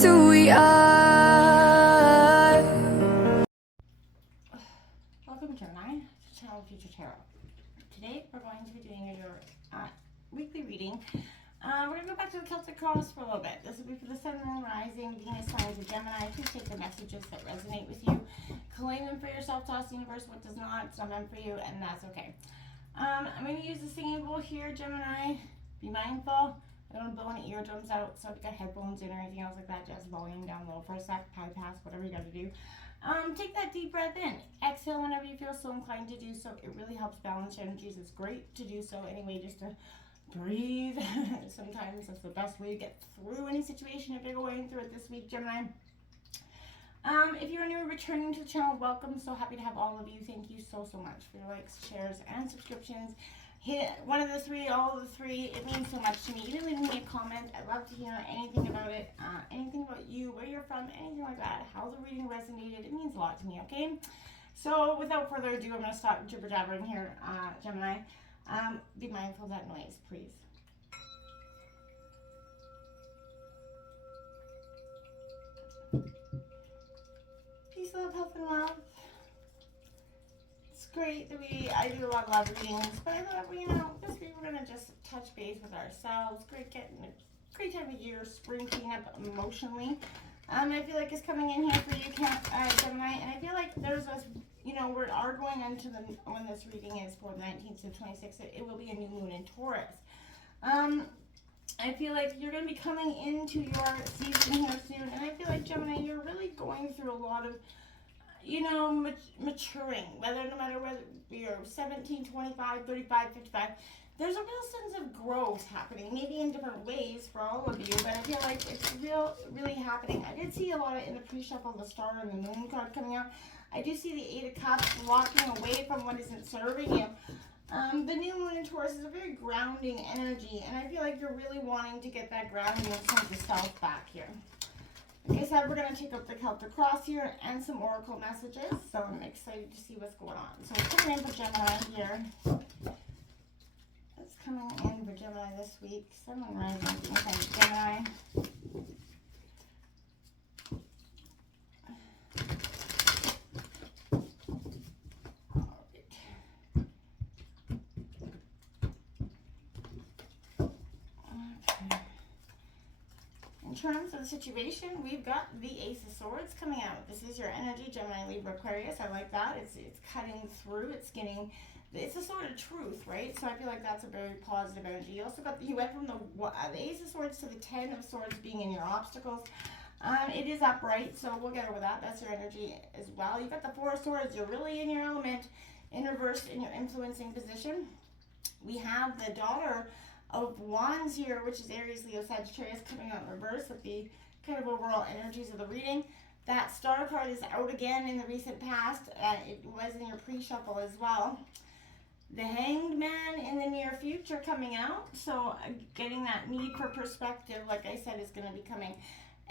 just who we are. Welcome Gemini to Channel Future Tarot. Today we're going to be doing your weekly reading. We're going to go back to the Celtic Cross for a little bit. This will be for the Sun, Moon, Rising, Venus, signs of Gemini. Please take the messages that resonate with you. Claim them for yourself, toss the universe what does not. It's not meant for you, and that's okay. I'm going to use the singing bowl here, Gemini. Be mindful. I don't want to blow any eardrums out, so if you got headphones in or anything else like that, just volume down low for a sec, bypass, whatever you got to do. Take that deep breath in. Exhale whenever you feel so inclined to do so. It really helps balance your energies. It's great to do so anyway, just to breathe. Sometimes that's the best way to get through any situation if you're going through it this week, Gemini. If you're new or returning to the channel, welcome. So happy to have all of you. Thank you so much for your likes, shares, and subscriptions. Hit one of the three, all of the three. It means so much to me. Even leave me a comment. I'd love to hear anything about it, anything about you, where you're from, anything like that, how the reading resonated. It means a lot to me, okay? So without further ado, I'm going to stop jibber-jabbering here, Gemini. Be mindful of that noise, please. Peace, love, health, and wealth. It's great that I do a lot of love readings, but I thought, this week we're going to just touch base with ourselves. Great time of year, spring cleanup emotionally. I feel like it's coming in here for you, Gemini, and I feel like there's a, we are going into when this reading is for the 19th to 26th, it will be a new moon in Taurus. I feel like you're going to be coming into your season here soon, and I feel like, Gemini, you're really going through a lot of, maturing, no matter whether you're 17, 25, 35, 55, there's a real sense of growth happening, maybe in different ways for all of you, but I feel like it's really happening. I did see a lot of, in the pre-shuffle, the Star and the Moon card coming out. I do see the Eight of Cups walking away from what isn't serving you. The new moon in Taurus is a very grounding energy, and I feel like you're really wanting to get that grounding and sense of self back here. Like I said, we're going to take up the Celtic Cross here and some oracle messages, so I'm excited to see what's going on. So it's coming in for Gemini here. It's coming in for Gemini this week. Sun, Moon, Rising, Venus, signs of Gemini. In terms of the situation, we've got the Ace of Swords coming out. This is your energy, Gemini, Libra, Aquarius. I like that. It's cutting through. It's a sword of truth, right? So I feel like that's a very positive energy. You also got, you went from the Ace of Swords to the Ten of Swords being in your obstacles. It is upright, so we'll get over that. That's your energy as well. You got the Four of Swords. You're really in your element, in reverse, in your influencing position. We have the Daughter of Wands here, which is Aries, Leo, Sagittarius, coming out in reverse with the kind of overall energies of the reading. That Star card is out again in the recent past. It was in your pre-shuffle as well. The Hanged Man in the near future coming out. So getting that need for perspective, like I said, is going to be coming.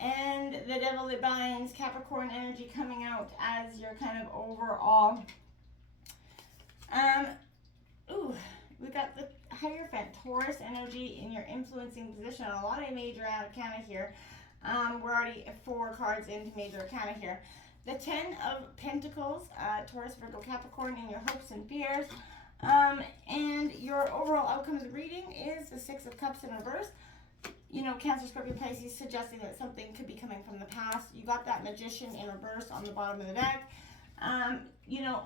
And the Devil that Binds, Capricorn energy coming out as your kind of overall. We got the Hierophant, Taurus energy in your influencing position. A lot of major arcana here. We're already 4 cards into major arcana here. The Ten of Pentacles, Taurus, Virgo, Capricorn in your hopes and fears. And your overall outcome of the reading is the Six of Cups in reverse. Cancer, Scorpio, Pisces, suggesting that something could be coming from the past. You got that Magician in reverse on the bottom of the deck.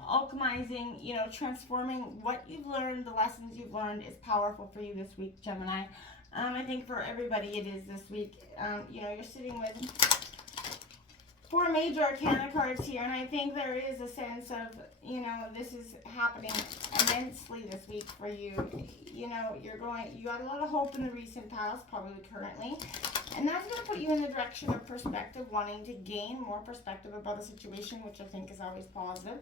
Alchemizing, transforming what you've learned, the lessons you've learned is powerful for you this week, Gemini. I think for everybody it is this week. You're sitting with 4 major arcana cards here, and I think there is a sense of, this is happening immensely this week for you. You got a lot of hope in the recent past, probably currently. And that's going to put you in the direction of perspective, wanting to gain more perspective about a situation, which I think is always positive.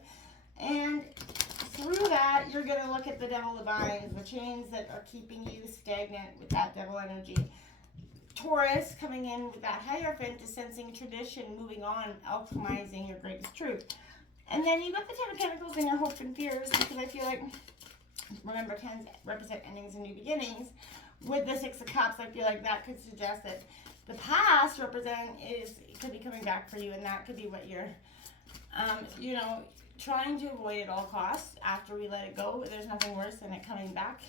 And through that, you're going to look at the Devil that Binds, the chains that are keeping you stagnant with that devil energy. Taurus coming in with that Hierophant, sensing tradition, moving on, alchemizing your greatest truth. And then you got the Ten of Pentacles in your hopes and fears, because I feel like, remember, tens represent endings and new beginnings. With the Six of Cups, I feel like that could suggest that the past it could be coming back for you, and that could be what you're, you know, trying to avoid at all costs. After we let it go, there's nothing worse than it coming back.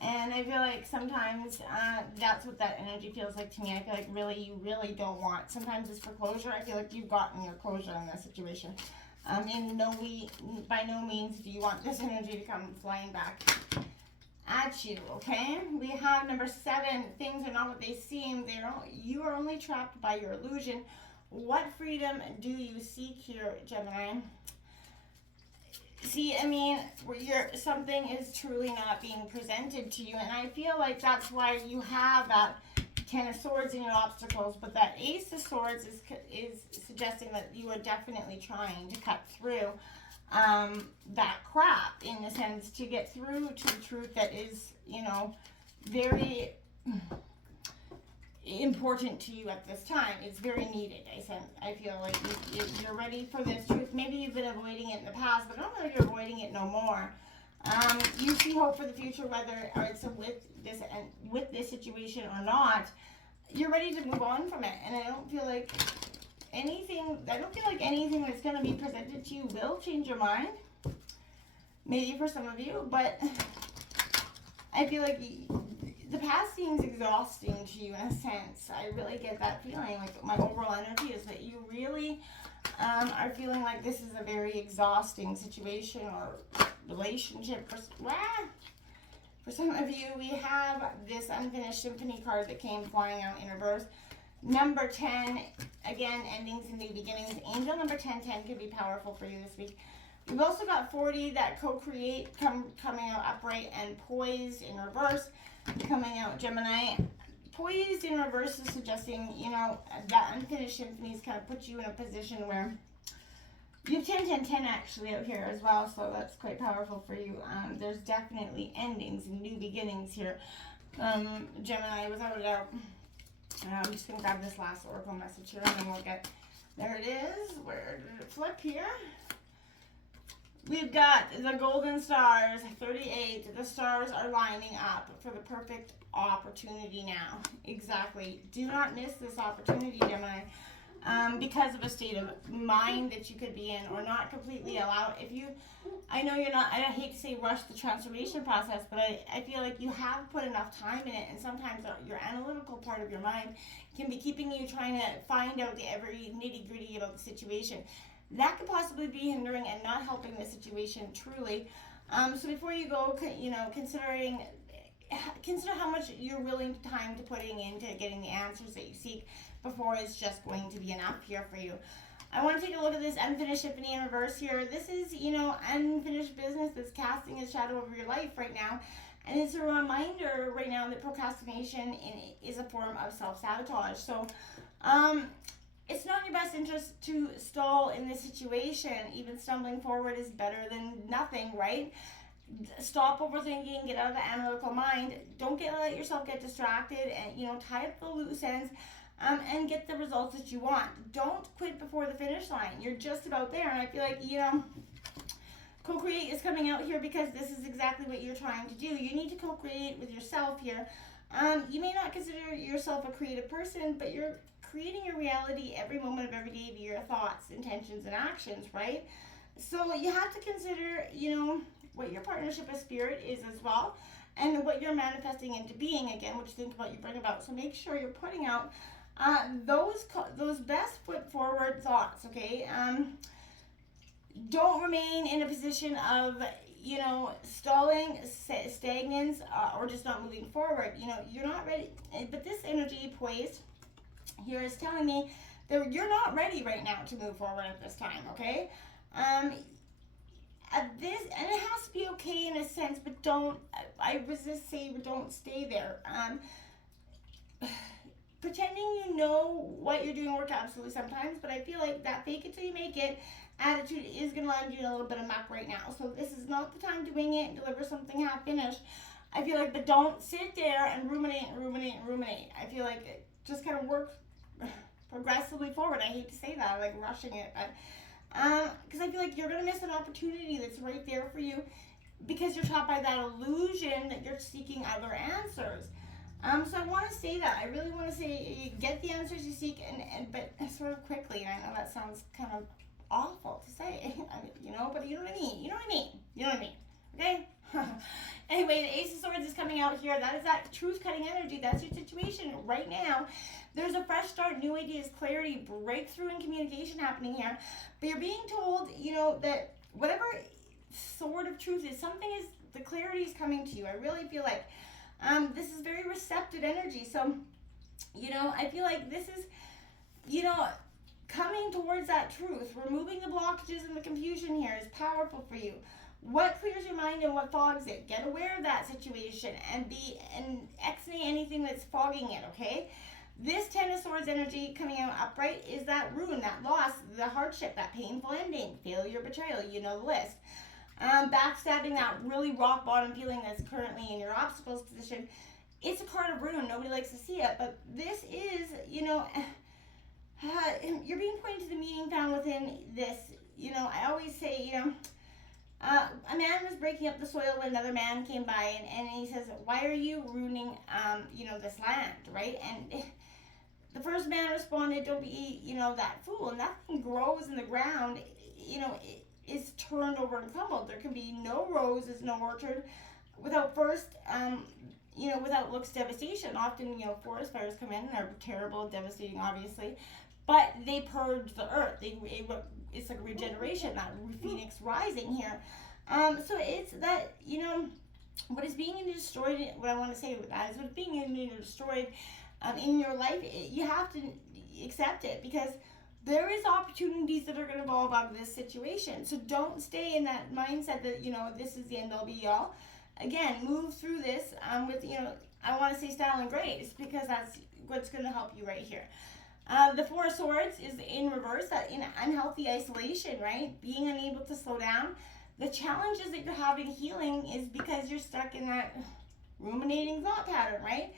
And I feel like sometimes that's what that energy feels like to me. I feel like you really don't want. Sometimes it's for closure. I feel like you've gotten your closure in this situation. And by no means do you want this energy to come flying back at you, okay? We have number 7, things are not what they seem. You are only trapped by your illusion. What freedom do you seek here, Gemini? See, I mean, something is truly not being presented to you, and I feel like that's why you have that 10 of Swords in your obstacles, but that Ace of Swords is suggesting that you are definitely trying to cut through that crap, in a sense, to get through to the truth that is, you know, very important to you at this time. It's very needed. I feel like you're ready for this truth. Maybe you've been avoiding it in the past, but I don't know if you're avoiding it no more. You see hope for the future, whether it's with this situation or not. You're ready to move on from it, and I don't feel like anything that's going to be presented to you will change your mind. Maybe for some of you, but I feel like the past seems exhausting to you in a sense. I really get that feeling. Like, my overall energy is that you really are feeling like this is a very exhausting situation or relationship. For some of you, we have this Unfinished Symphony card that came flying out in reverse. Number 10, again, endings and new beginnings. Angel number 10 could be powerful for you this week. We've also got 40, that co-create, coming out upright, and poised in reverse, coming out Gemini. Poised in reverse is suggesting, you know, that Unfinished Symphonies kind of put you in a position where you have 10 actually out here as well, so that's quite powerful for you. There's definitely endings and new beginnings here, Gemini, without a doubt. I'm just going to grab this last oracle message here, and then we'll get, there it is. Where did it flip here? We've got the golden stars, 38. The stars are lining up for the perfect opportunity now. Exactly. Do not miss this opportunity, Gemini. Because of a state of mind that you could be in, or not completely allow it. I know you're not, I hate to say rush the transformation process, but I feel like you have put enough time in it, and sometimes your analytical part of your mind can be keeping you trying to find out every nitty-gritty about the situation. That could possibly be hindering and not helping the situation truly. So before you go, you know, consider how much you're willing time to putting into getting the answers that you seek before it's just going to be enough here for you. I want to take a look at this Unfinished Symphony in reverse here. This is, you know, unfinished business that's casting a shadow over your life right now. And it's a reminder right now that procrastination is a form of self-sabotage. So, it's not in your best interest to stall in this situation. Even stumbling forward is better than nothing, right? Stop overthinking, get out of the analytical mind. Don't let yourself get distracted, and, you know, tie up the loose ends, and get the results that you want. Don't quit before the finish line. You're just about there, and I feel like, you know, co-create is coming out here because this is exactly what you're trying to do. You need to co-create with yourself here. You may not consider yourself a creative person, but you're creating your reality every moment of every day via your thoughts, intentions, and actions, right? So you have to consider, you know, what your partnership with spirit is as well, and what you're manifesting into being, again, what you think about, you bring about. So make sure you're putting out those best foot forward thoughts, okay? Don't remain in a position of, you know, stalling, stagnance, or just not moving forward. You know, you're not ready. But this energy poised here is telling me that you're not ready right now to move forward at this time, okay? And it has to be okay in a sense, but don't stay there. Pretending you know what you're doing works absolutely sometimes, but I feel like that fake it till you make it attitude is going to land you in a little bit of muck right now. So this is not the time to wing it and deliver something half finished. I feel like, but don't sit there and ruminate. I feel like just kind of work progressively forward. I hate to say that, like rushing it, but because I feel like you're going to miss an opportunity that's right there for you because you're trapped by that illusion that you're seeking other answers. So I want to say that. I really want to say get the answers you seek, but sort of quickly. And I know that sounds kind of awful to say, you know, but you know what I mean. You know what I mean. You know what I mean. Okay? Anyway, the Ace of Swords is coming out here. That is that truth-cutting energy. That's your situation right now. There's a fresh start, new ideas, clarity, breakthrough in communication happening here. But you're being told, you know, that whatever sort of truth is, something is, the clarity is coming to you. I really feel like this is very receptive energy. So, you know, I feel like this is, you know, coming towards that truth. Removing the blockages and the confusion here is powerful for you. What clears your mind and what fogs it? Get aware of that situation and exiting anything that's fogging it, okay? This Ten of Swords energy coming out upright is that ruin, that loss, the hardship, that painful ending, failure, betrayal, you know the list. Backstabbing, that really rock bottom feeling that's currently in your obstacles position. It's a card of ruin. Nobody likes to see it, but this is, you know, you're being pointed to the meaning found within this. You know, I always say, you know, a man was breaking up the soil when another man came by, and he says, why are you ruining, you know, this land, right? And the first man responded, don't be, you know, that fool. Nothing grows in the ground, you know, is turned over and crumbled. There can be no roses, no orchard, without first, you know, without looks devastation. Often, you know, forest fires come in and are terrible, devastating, obviously, but they purge the earth. It's like regeneration, that phoenix rising here. So it's that, you know, what is being destroyed, what I want to say with that is what's being destroyed in your life, you have to accept it, because there is opportunities that are going to evolve out of this situation. So don't stay in that mindset that, you know, this is the end all be all. Again, move through this with, you know, I want to say style and grace, because that's what's going to help you right here. The Four of Swords is in reverse, that in unhealthy isolation, right? Being unable to slow down. The challenges that you're having healing is because you're stuck in that ruminating thought pattern, right?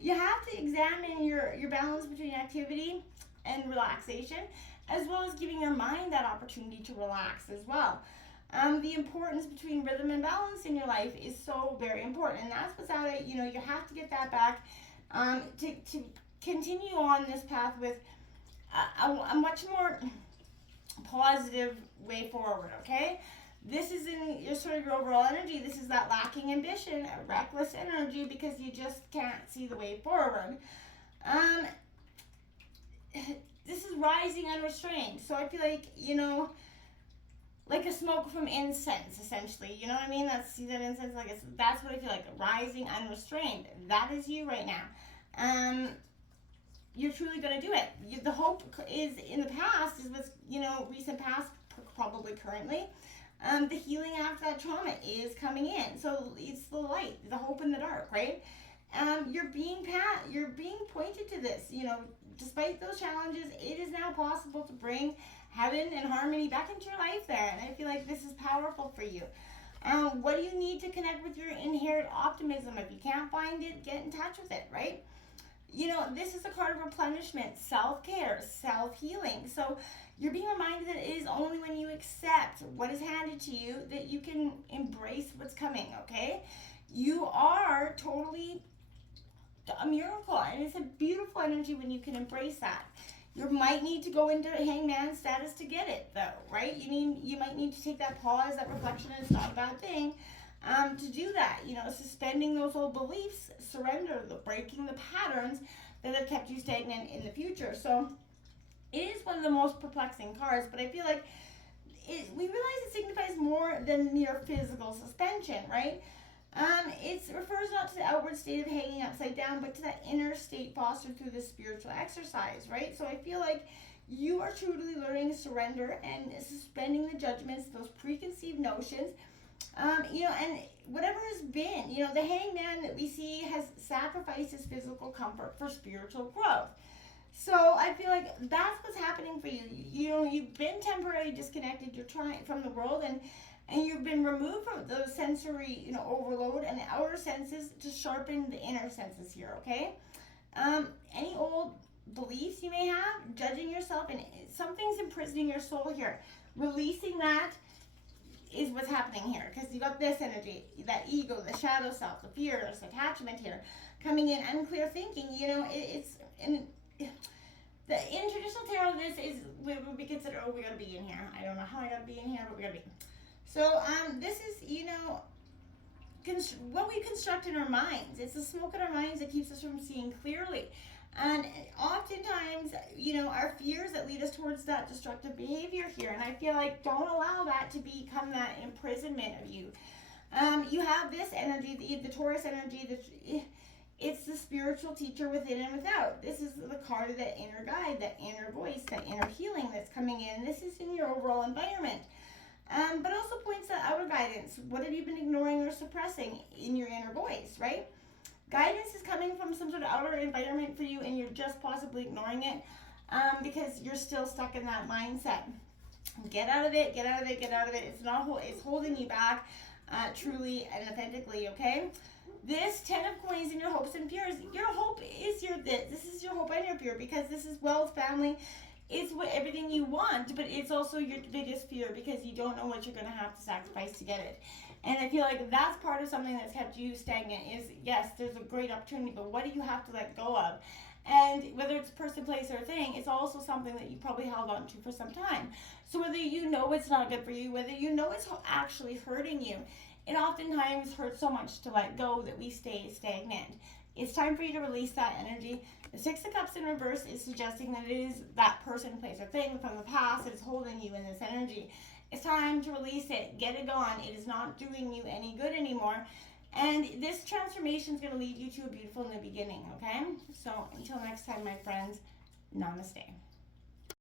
You have to examine your balance between activity and relaxation, as well as giving your mind that opportunity to relax as well. The importance between rhythm and balance in your life is so very important, and that's without it, you know, you have to get that back to continue on this path with a much more positive way forward, okay? This is in your sort of your overall energy. This is that lacking ambition, a reckless energy, because you just can't see the way forward. This is rising unrestrained. So I feel like, you know, like a smoke from incense, essentially. You know what I mean? See that incense? That's what I feel like. Rising unrestrained. That is you right now. You're truly going to do it. The hope is in the past, is what's, you know, recent past, probably currently. The healing after that trauma is coming in. So it's the light, the hope in the dark, right? You're being pointed to this. You know, despite those challenges, it is now possible to bring heaven and harmony back into your life there. And I feel like this is powerful for you. What do you need to connect with your inherent optimism? If you can't find it, get in touch with it, right? You know, this is a card of replenishment, self-care, self-healing. So you're being reminded that it is only when you accept what is handed to you that you can embrace what's coming, okay? You are totally a miracle, and it's a beautiful energy when you can embrace that. You might need to go into hangman status to get it, though, right? You might need to take that pause, that reflection, and it's not a bad thing. To do that, you know, suspending those old beliefs, surrender, breaking the patterns that have kept you stagnant in the future. So it is one of the most perplexing cards, but I feel like we realize it signifies more than mere physical suspension, right? It refers not to the outward state of hanging upside down, but to that inner state fostered through the spiritual exercise, right? So I feel like you are truly learning to surrender and suspending the judgments, those preconceived notions. You know, and whatever has been, you know, the hangman that we see has sacrificed his physical comfort for spiritual growth. So I feel like that's what's happening for you. You know, you've been temporarily disconnected. You're trying from the world, and you've been removed from those sensory, you know, overload and the outer senses to sharpen the inner senses here. Okay. Any old beliefs you may have, judging yourself, and something's imprisoning your soul here. Releasing that. is what's happening here, because you got this energy, that ego, the shadow self, the fears, attachment here, coming in, unclear thinking. You know, in traditional tarot, this is would be considered, oh, we gotta be in here. I don't know how I gotta be in here, but we gotta be. So this is, you know, what we construct in our minds. It's the smoke in our minds that keeps us from seeing clearly. And oftentimes, you know, our fears that lead us towards that destructive behavior here. And I feel like don't allow that to become that imprisonment of you. You have this energy, the Taurus energy, it's the spiritual teacher within and without. This is the card of that inner guide, that inner voice, that inner healing that's coming in. This is in your overall environment. But also points to outer guidance. What have you been ignoring or suppressing in your inner voice, right? Guidance is coming from some sort of outer environment for you, and you're just possibly ignoring it because you're still stuck in that mindset. Get out of it, get out of it, get out of it. It's holding you back truly and authentically, okay? This 10 of coins in your hopes and fears. Your hope is this is your hope and your fear, because this is wealth, family. It's what everything you want, but it's also your biggest fear because you don't know what you're going to have to sacrifice to get it. And I feel like that's part of something that's kept you stagnant is, yes, there's a great opportunity, but what do you have to let go of? And whether it's person, place, or thing, it's also something that you probably held on to for some time. So whether you know it's not good for you, whether you know it's actually hurting you, it oftentimes hurts so much to let go that we stay stagnant. It's time for you to release that energy. The Six of Cups in reverse is suggesting that it is that person, place, or thing from the past that is holding you in this energy. It's time to release it. Get it gone. It is not doing you any good anymore. And this transformation is going to lead you to a beautiful new beginning, okay? So until next time, my friends, namaste.